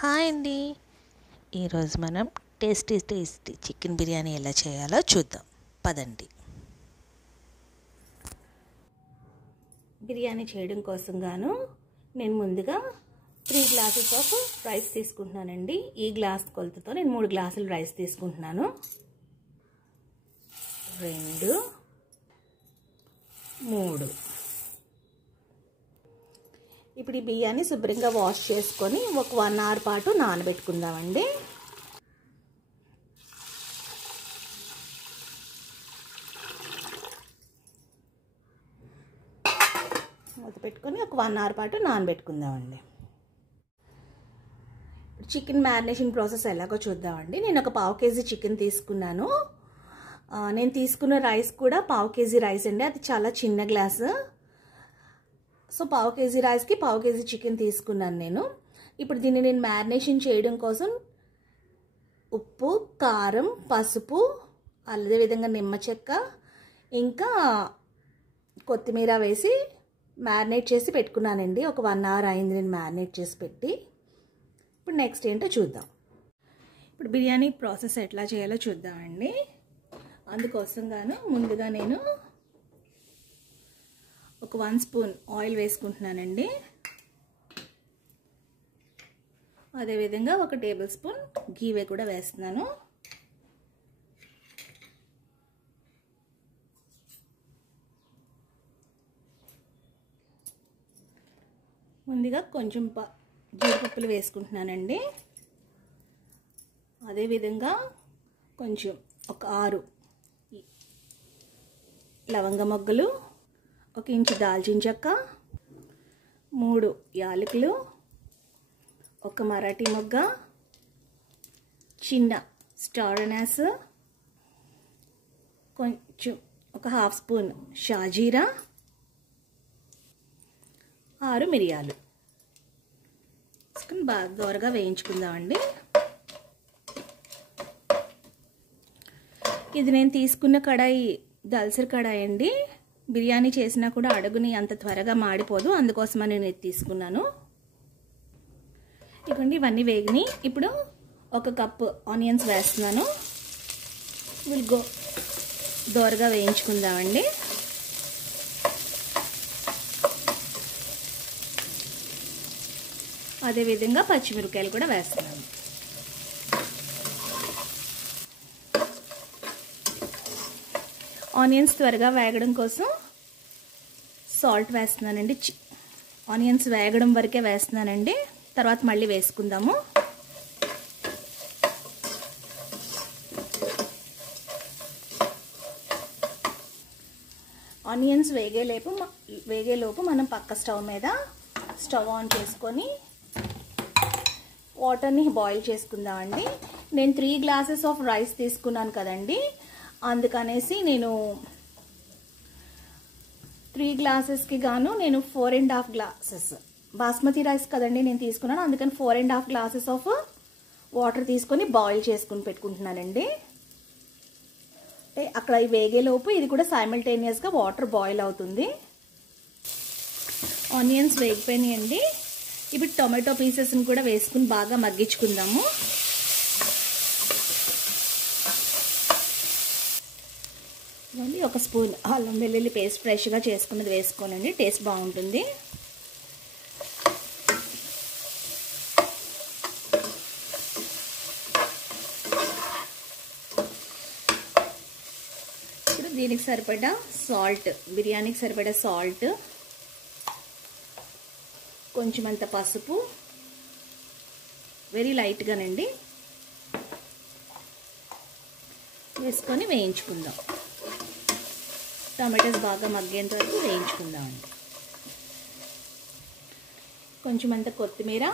Hi అండి. ఈరోజు మనం టేస్టీ చికెన్ బిర్యానీ ఎలా చేయాలో చూద్దాం. పదండి. బిర్యానీ చేయడం కోసం నేను ముందుగా 3 గ్లాసెస్ ఆఫ్ రైస్ తీసుకుంటున్నానండి. ఈ గ్లాస్ కొలతతో నేను 3 గ్లాసులు రైస్ తీసుకుంటున్నాను. 2 3. ఇప్పుడు ఈ బియ్యాన్ని శుభ్రంగా వాష్ చేసుకొని ఒక 1 అవర్ పాటు నానబెట్టుకుందామండి. మూత పెట్టుకొని ఒక 1 అవర్ పాటు నానబెట్టుకుందామండి. చికెన్ మ్యారినేషన్ ప్రాసెస్ ఎలాగో చూద్దామండి. నేను ఒక 1/2 కేజీ చికెన్ తీసుకున్నాను. నేను తీసుకున్న రైస్ కూడా 1/2 కేజీ రైస్ అండి. అది చాలా చిన్న గ్లాసు. సో 1/2 కేజీ రైస్కి 1/2 కేజీ చికెన్ తీసుకున్నాను నేను. ఇప్పుడు దీన్ని నేను మ్యారినేషన్ చేయడం కోసం ఉప్పు, కారం, పసుపు, అదేవిధంగా నిమ్మ చెక్క, ఇంకా కొత్తిమీర వేసి మ్యారినేట్ చేసి పెట్టుకున్నానండి. ఒక 1 అవర్ అయింది నేను మ్యారినేట్ చేసి పెట్టి. ఇప్పుడు నెక్స్ట్ ఏంటో చూద్దాం. ఇప్పుడు బిర్యానీ ప్రాసెస్ ఎట్లా చేయాలో చూద్దామండి. అందుకోసం ముందుగా నేను ఒక 1 స్పూన్ ఆయిల్ వేసుకుంటున్నానండి. అదేవిధంగా ఒక టేబుల్ స్పూన్ గీవే కూడా వేస్తున్నాను. ముందుగా కొంచెం జీడిపప్పులు వేసుకుంటున్నానండి. అదేవిధంగా కొంచెం ఒక 6 లవంగ మొగ్గలు, 1 ఇంచు దాల్చిన చెక్క, 3 యాలకులు, 1 మరాఠీ మొగ్గ, చిన్న స్టార్ అనాస్, కొంచెం ఒక 1/2 స్పూన్ షాజీరా, 6 మిరియాలు తీసుకుని బాగా దోరగా వేయించుకుందామండి. ఇది నేను తీసుకున్న కడాయి దల్సర్ కడాయి అండి. బిర్యానీ చేసినా కూడా అడుగుని అంత త్వరగా మాడిపోదు, అందుకోసమని నేను ఇది తీసుకున్నాను. ఇవ్వండి, ఇవన్నీ వేగినాయి. ఇప్పుడు 1 కప్పు ఆనియన్స్ వేస్తున్నాను. దోరగా వేయించుకుందామండి. అదేవిధంగా పచ్చిమిరపకాయలు కూడా వేస్తున్నాను. ఆనియన్స్ త్వరగా వేగడం కోసం సాల్ట్ వేస్తున్నానండి. ఆనియన్స్ వేగడం వరకే వేస్తున్నానండి, తర్వాత మళ్ళీ వేసుకుందాము. ఆనియన్స్ వేగేలోపు మనం పక్క స్టవ్ మీద స్టవ్ ఆన్ చేసుకొని వాటర్ని బాయిల్ చేసుకుందామండి. నేను 3 గ్లాసెస్ ఆఫ్ రైస్ తీసుకున్నాను కదండి, అందుకనేసి నేను 3 గ్లాసెస్కి నేను 4.5 గ్లాసెస్ బాస్మతి రైస్ కదండి నేను తీసుకున్నాను. అందుకని 4.5 గ్లాసెస్ ఆఫ్ వాటర్ తీసుకొని బాయిల్ చేసుకుని పెట్టుకుంటున్నానండి. అంటే అక్కడ వేగేలోపు ఇది కూడా సైమల్టేనియస్గా వాటర్ బాయిల్ అవుతుంది. ఆనియన్స్ వేగిపోయినాయండి. ఇప్పుడు టొమాటో పీసెస్ని కూడా వేసుకుని బాగా మగ్గించుకుందాము. ఒక స్పూన్ అల్లం వెల్లుల్లి పేస్ట్ ఫ్రెష్గా చేసుకున్నది వేసుకోనండి, టేస్ట్ బాగుంటుంది. ఇప్పుడు దీనికి సరిపడా సాల్ట్, బిర్యానీకి సరిపడా సాల్ట్, కొంచెం అంత పసుపు, వెరీ లైట్గానండి వేసుకొని వేయించుకుందాం. టమాటోస్ బాగా మగ్గేంత వరకు వేయించుకుందామండి. కొంచెం అంత కొత్తిమీర,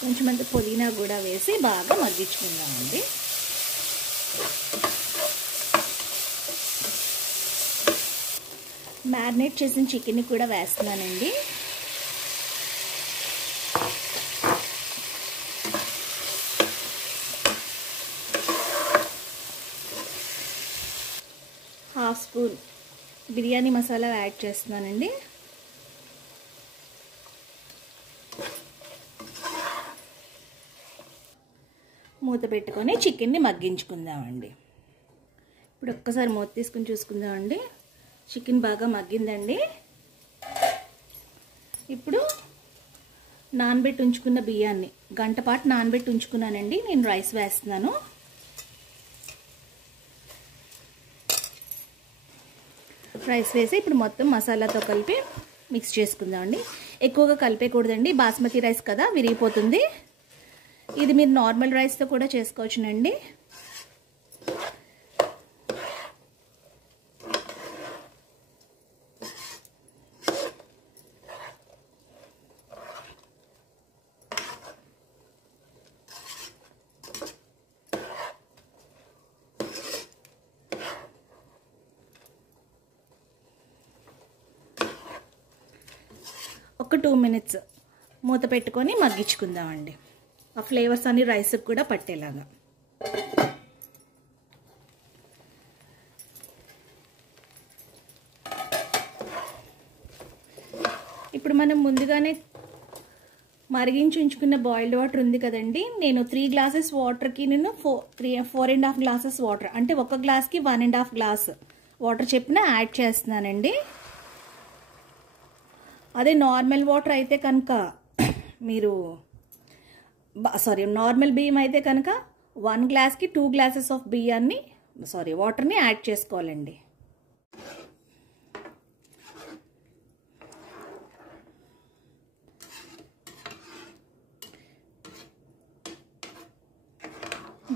కొంచెం అంత పుదీనా కూడా వేసి బాగా మగ్గించుకుందామండి. మ్యారినేట్ చేసిన చికెన్ని కూడా వేస్తున్నానండి. Half spoon biryani masala add చేస్తున్నానండి. మూత పెట్టుకొని చికెన్ని మగ్గించుకుందామండి. ఇప్పుడు ఒక్కసారి మూత తీసుకుని చూసుకుందామండి. చికెన్ బాగా మగ్గిందండి. ఇప్పుడు నానబెట్టి ఉంచుకున్న బియ్యాన్ని గంట పాటు నానబెట్టి ఉంచుకున్నానండి. నేను రైస్ వేస్తున్నాను. రైస్ వేసి ఇప్పుడు మొత్తం మసాలాతో కలిపి మిక్స్ చేసుకుందామండి. ఎక్కువగా కలిపేయకూడదండి, బాస్మతి రైస్ కదా విరిగిపోతుంది. ఇది మీరు నార్మల్ రైస్తో కూడా చేసుకోవచ్చునండి. ఒక 2 minutes మూత పెట్టుకొని మగ్గించుకుందామండి. ఆ ఫ్లేవర్స్ అన్ని రైస్కి కూడా పట్టేలాగా. ఇప్పుడు మనం ముందుగానే మరిగించి ఉంచుకున్న బాయిల్డ్ వాటర్ ఉంది కదండి. నేను 3 glasses వాటర్కి నేను 4.5 glasses వాటర్, అంటే ఒక గ్లాస్కి 1.5 glass వాటర్ చెప్పిన యాడ్ చేస్తున్నానండి. అదే నార్మల్ వాటర్ అయితే కనుక నార్మల్ బియ్యం అయితే కనుక 1 glassకి 2 glasses ఆఫ్ వాటర్ని యాడ్ చేసుకోవాలండి.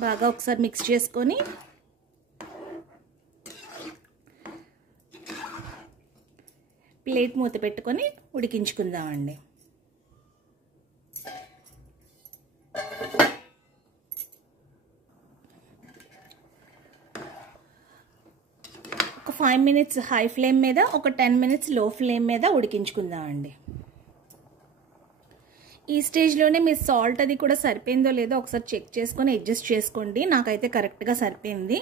బాగా ఒకసారి మిక్స్ చేసుకొని ప్లేట్ మూత పెట్టుకొని ఉడికించుకుందామండి. ఒక 5 minutes హై ఫ్లేమ్ మీద, ఒక 10 minutes లో ఫ్లేమ్ మీద ఉడికించుకుందామండి. ఈ స్టేజ్లోనే మీ సాల్ట్ అది కూడా సరిపోయిందో లేదో ఒకసారి చెక్ చేసుకొని అడ్జస్ట్ చేసుకోండి. నాకైతే కరెక్ట్గా సరిపోయింది.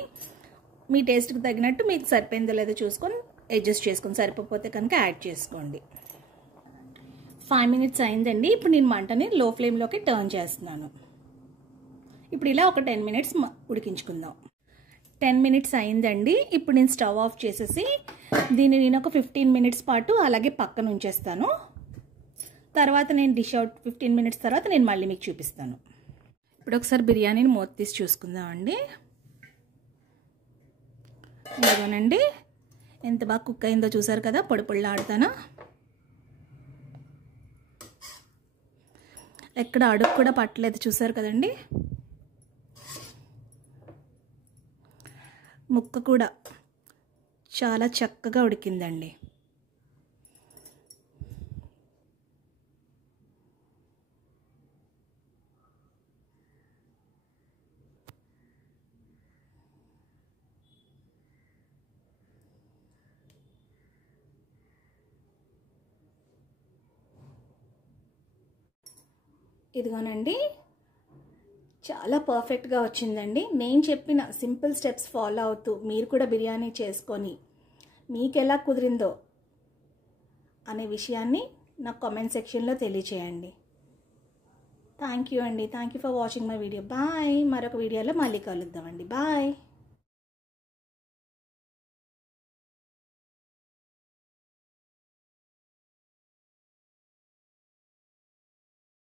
మీ టేస్ట్కి తగినట్టు మీకు సరిపోయిందో లేదో చూసుకొని అడ్జస్ట్ చేసుకొని, సరిపోతే కనుక యాడ్ చేసుకోండి. 5 minutes అయిందండి. ఇప్పుడు నేను మంటని లో ఫ్లేమ్లోకి టర్న్ చేస్తున్నాను. ఇప్పుడు ఇలా ఒక 10 minutes ఉడికించుకుందాం. 10 minutes అయిందండి. ఇప్పుడు నేను స్టవ్ ఆఫ్ చేసేసి దీన్ని నేను ఒక 15 minutes పాటు అలాగే పక్కన ఉంచేస్తాను. తర్వాత నేను డిష్ అవుట్ 15 minutes తర్వాత నేను మళ్ళీ మీకు చూపిస్తాను. ఇప్పుడు ఒకసారి బిర్యానీని మూత తీసి చూసుకుందామండి. ఇదిగోనండి, ఎంత బాగా కుక్ అయిందో చూసారు కదా, పొడి పొడిలాడుతానా. ఎక్కడ అడుగు కూడా పట్టలేదు, చూసారు కదండి. ముక్క కూడా చాలా చక్కగా ఉడికిందండి. ఇదిగోనండి, చాలా పర్ఫెక్ట్గా వచ్చిందండి. నేను చెప్పిన సింపుల్ స్టెప్స్ ఫాలో అవుతూ మీరు కూడా బిర్యానీ చేసుకొని మీకు ఎలా కుదిరిందో అనే విషయాన్ని నాకు కామెంట్ సెక్షన్లో తెలియచేయండి. థ్యాంక్ యూ అండి. Thank you for watching my video. Bye. మరొక వీడియోలో మళ్ళీ కలుద్దామండి. బాయ్.